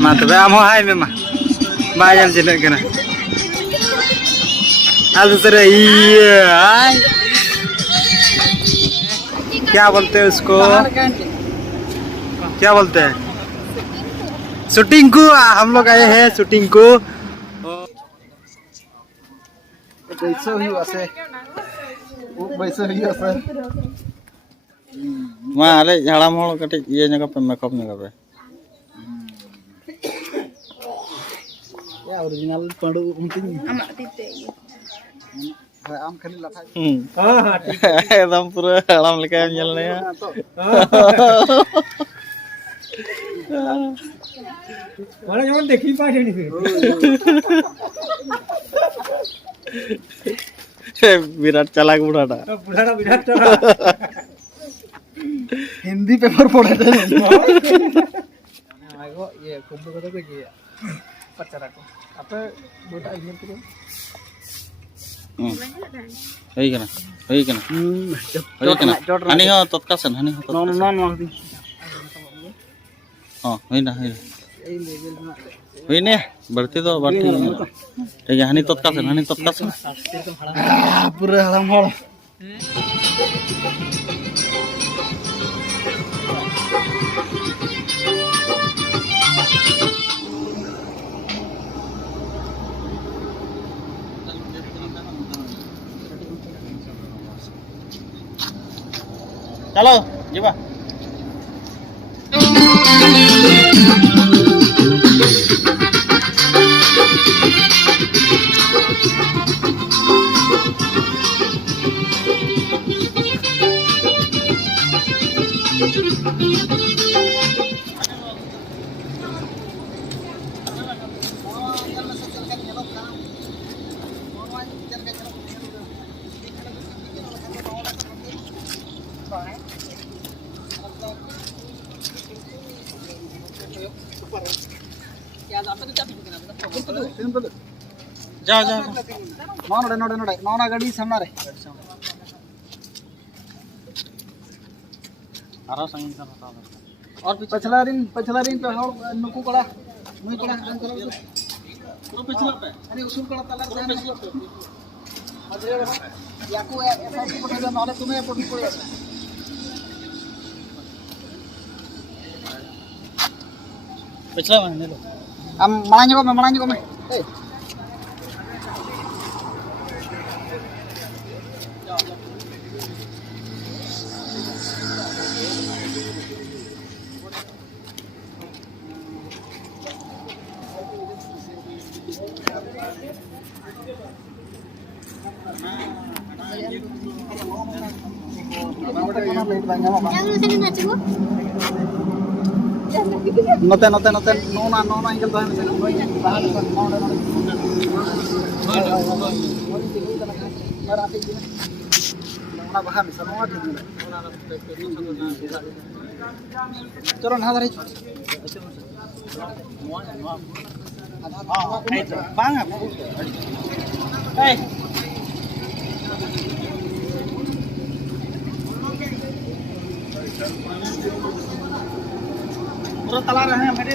Ma tebe am hai me ma. Bayar jelek kena. Aduh sere iya. क्या बोलते हैं उसको क्या बोलते हैं शूटिंग को हम लोग आए हैं शूटिंग को मा आले झाड़ाम होल कटे ये जगह पे मेकअप जगह पे या ओरिजिनल पंडू उनतीन amak titik. आम खाली लाफा एकदम पूरा हड़ाम लेके चलने हैं माने जमन देखी पाछे नी विराट चालाक बुढ़ाटा बुढ़ाड़ा विराट चला हिंदी पेपर पढ़े थे आगो ये कुंभ को तो ये पचरा को apa buat air tu hei kena ani ho totkasan ani ho non oh ini berarti to berarti ya hani totkasan pura halam hol Halo, coba. जाओ नौना गाड़ी सामना रे आरा संगीत का बता और पिछला रिंग पे हर नुकु कड़ा मुई कड़ा काम करो पूरा पिछला पे अरे उसूल कड़ा तला पिछला पे अरे याको ऐसा पटगा नॉलेज तुम्हें पड़ी पड़े पिछला में लो हम मनाने को मैं noten nona ingkal bahan चलो ना dari banget पूरा तला रहे हैं मेरे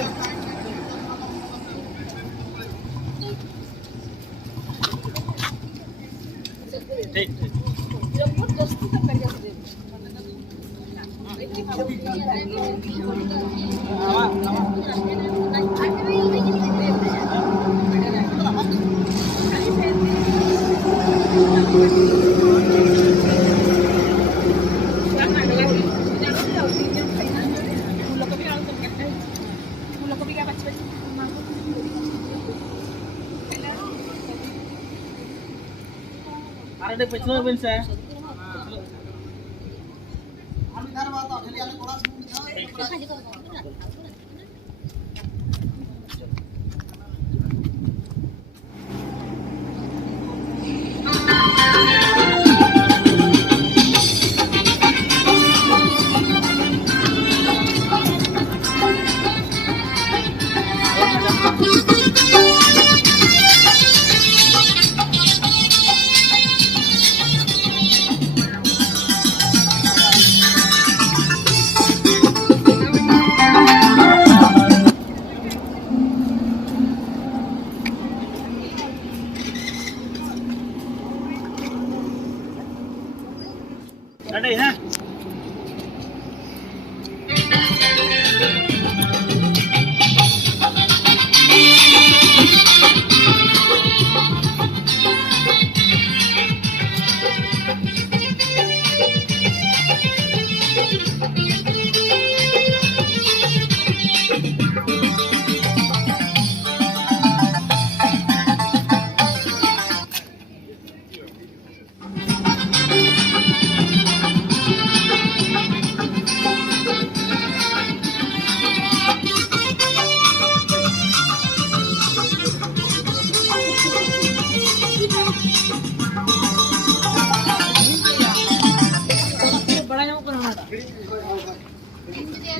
ठीक ada pecel ben saya Ready, ha?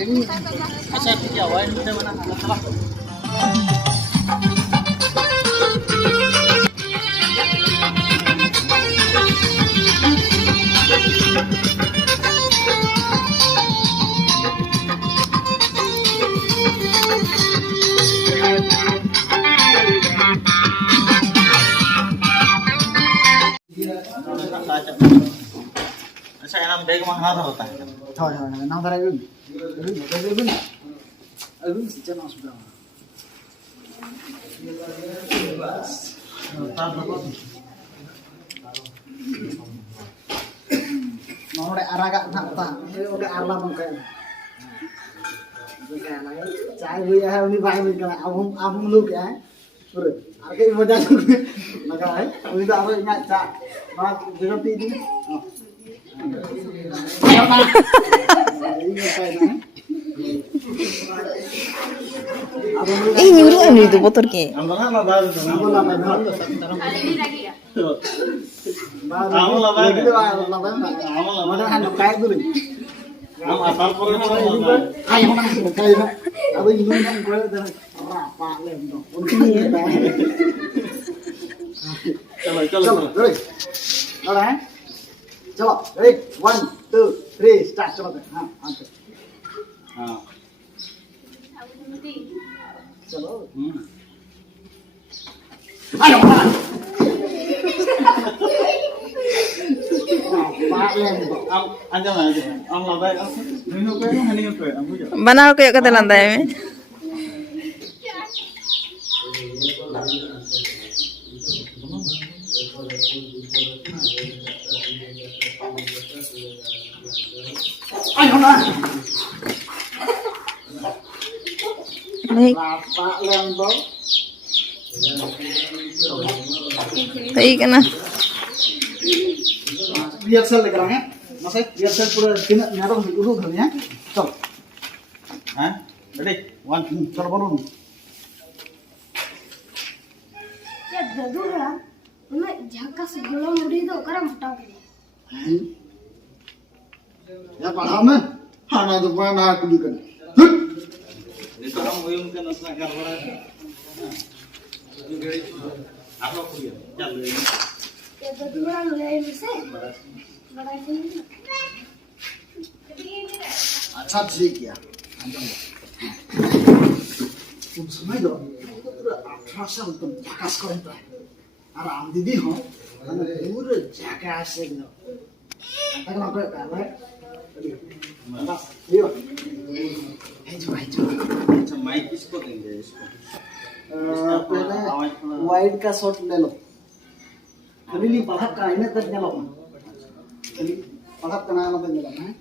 अच्छा क्या हुआ इनसे बना चला अच्छा एनाम बैग में हाथ होता है thôi thôi nào ra đây gừng gừng chỉ cho nó xuống đâu nó lại araga nặng ta cái arla bằng cái này trái với em đi vay mình cái này ông luôn cái ấy rồi cái vajah là cái bây giờ tôi ngại chạy mà giờ đi đi Ih, nyuruh em itu motor ke. चलो ready 1 2 3 start चलो हाँ चलो ayo Pak lên aja lah am labai minum pe hani pe am buja Banal kayak kata lantai me. ayo na Baik, Pak lên bố baik kena. Rehearsal लेकर आए मसे rehearsal पूरा दिन मेरा उड़ू धर हैं चलो हैं रेडी 1 चलो बोलो Ya dadu ya, mana jakas bola muri do kara mata ke. या पढ़ा में हाँ ना तो मैं कुली कर itu kamu yang mungkin nasna karena apa kuliah jalan Ya dadu ya mulai bisa. Bada ini. अच्छा ठीक किया तुम समझ लो पूरा 18 साल तुम जाकास करें तो और आम दीदी हो पूरा जाकास एकदम तक ना कोई कर रहा है बस लियो हेजो अच्छा माइक किसको देंगे इसको पहले वाइड का शॉट ले लो कभी नहीं पढ़ा का इन्हें तक ले लो कभी पढ़ा का नाम तक ले लो हैं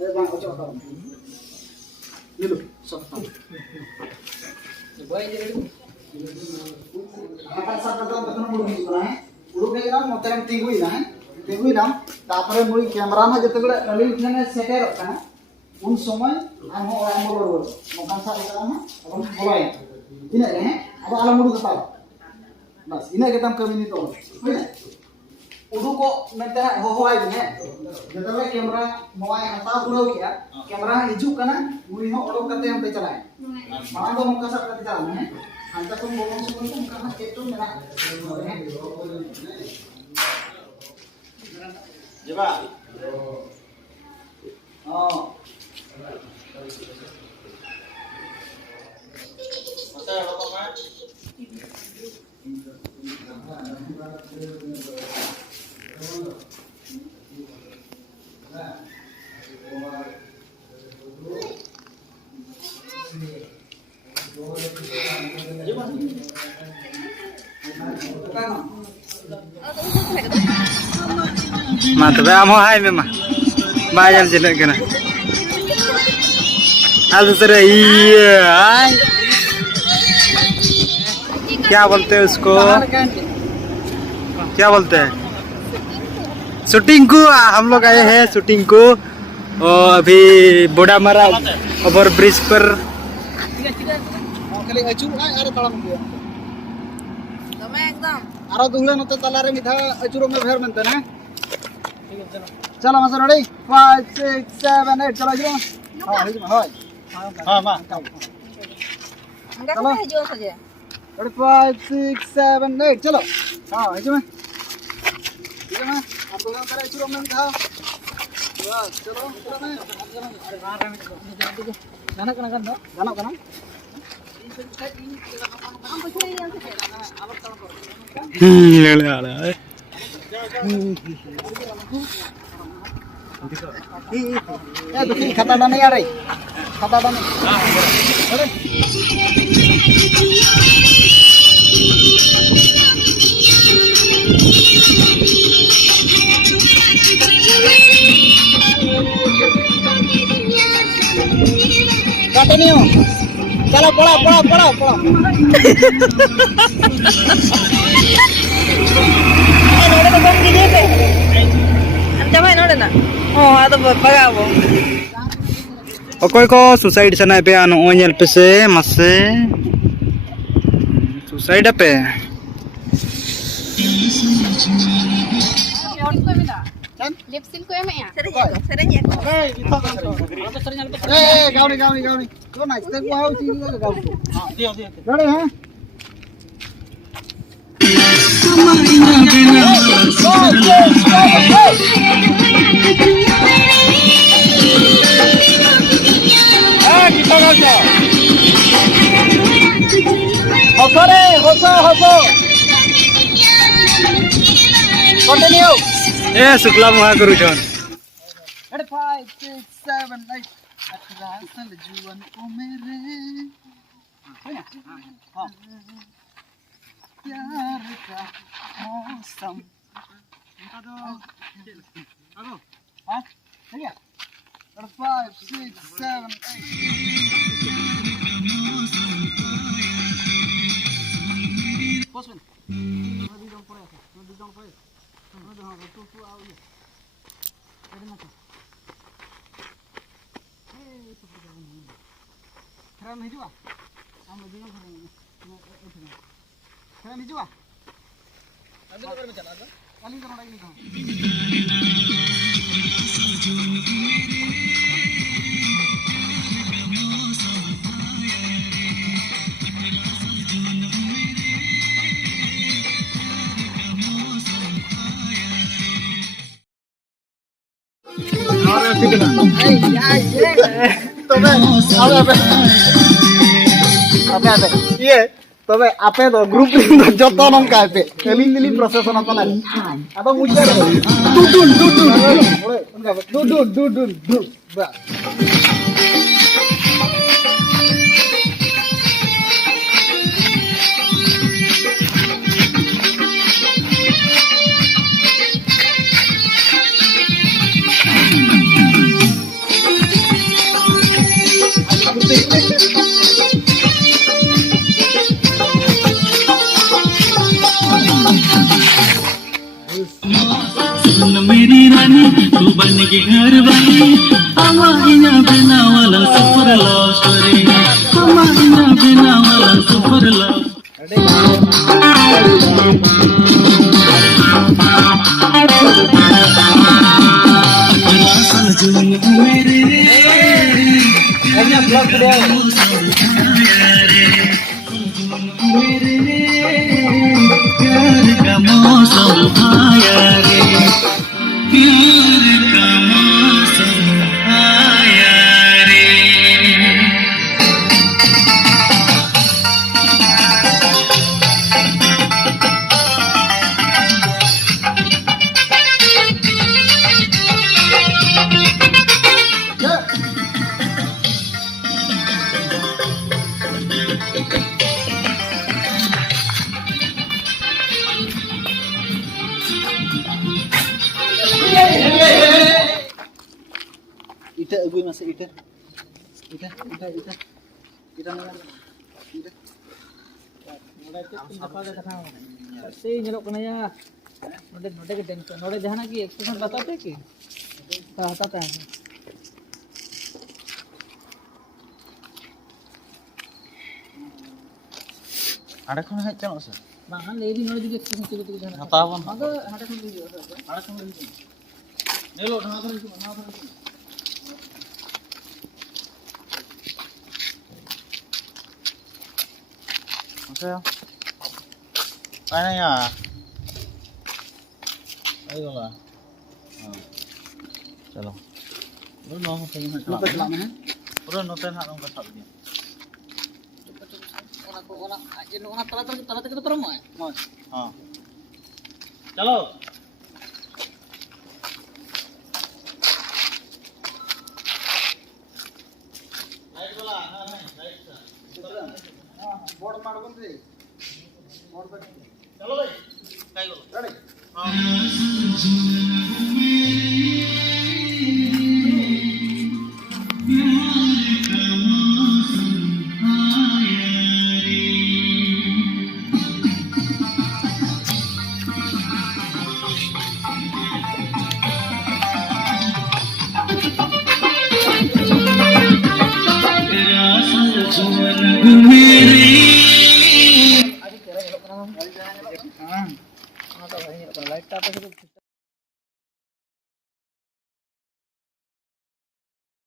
ये बात अच्छा करो ले लो shot apa saat kita ketemu dulu sebenarnya dulu kayak orang motor yang tinggi nam तापरे मुई कैमरा में जते बड़े रलीफ ने सेटर करना उन समय हम बोलो मकान सा इतना ना अब बोलाय इने रे अब आला मुडू कता बस इने के तम कमी नहीं तो है उडू को मेते हो आइ ने जते बड़े कैमरा मोबाइल हता पुरो किया कैमरा हिजू कना मुई हो ओडो कते हम पे चलाए मां दो मका सा कते चलाने है अंत तुम बोलो सुन तुम कहां केटो मेरा coba oh masa apa Pak Ma tebe amo hai me ma. Bayar jelek kena. Aduh sere iya. Hai. क्या बोलते हैं उसको क्या बोलते हैं शूटिंग को हम लोग आए हैं शूटिंग को और अभी बोड़ा मरा ओवर ब्रिज पर चलो मसर रेडी 5 6 7 8 चलो हिजो हां हिजो हाय हां मा Enggak hijau saja. 5 6 7 8 चलो हां हिजो में आप लोग करे चुरो में दिखाओ बस चलो चलो में अरे वहां में गाना गाना गाना खाता नहीं आ रही खाता नहीं काटे नहीं हो चलो पड़ा पड़ा पड़ा पड़ा Coba ini udah nak. Oh, atau baga Okoy ko suicide sana pe ano onyel pe se mase suicide pe Lipsin ko eme ya. Serenya. gauni तो नाच तक वो आओ चीज का गाउन हां दियो रेडी हैं हसो कंटिन्यू ए शुक्ला मुहा करू छन 5 6 7 8 असल जीवन को मेरे हां प्यार का मौसम हेलो हां ठीक है 5 6 7 8 पोस्टमैन नदी डाउन पड़े हां तो आओ ये करना तो Keren hijau ah, sama juga keren hijau ah. Ada nomor macam apa? Kali kalau lagi ni kau. Iya, tapi apa itu grup ini joto nongka apa? Keliling proses nontonan. Apa muncul? Dudun. Bah. मेरी रानी तू बन के घर वाली हमारा बिना वाला super love story हमारा बिना वाला सुपर लव मेरे प्यार का मौसम आया रे प्यार का मौसम आया रे aguin masih ite mana ite से nyelok kena ya node node ke den node jahana ki expression बताते कि बताता है ada kau nak cakap apa bang lady node di expression के तो जहना apa apa ada hada kan di ada kan di nelo na kan itu na kan itu Masaya. Ano ya? Ayo lah. Chalo. Udah no, pengen nak. Lupa selama ni. Udah no ten hak nong kasar dia. orang aja orang tala kita promo ya Mas. Chalo. Right bola, right. Board ಮಾಡ್ಕೊಂಡು ರೀ board चलो भाई काय बोलो ready light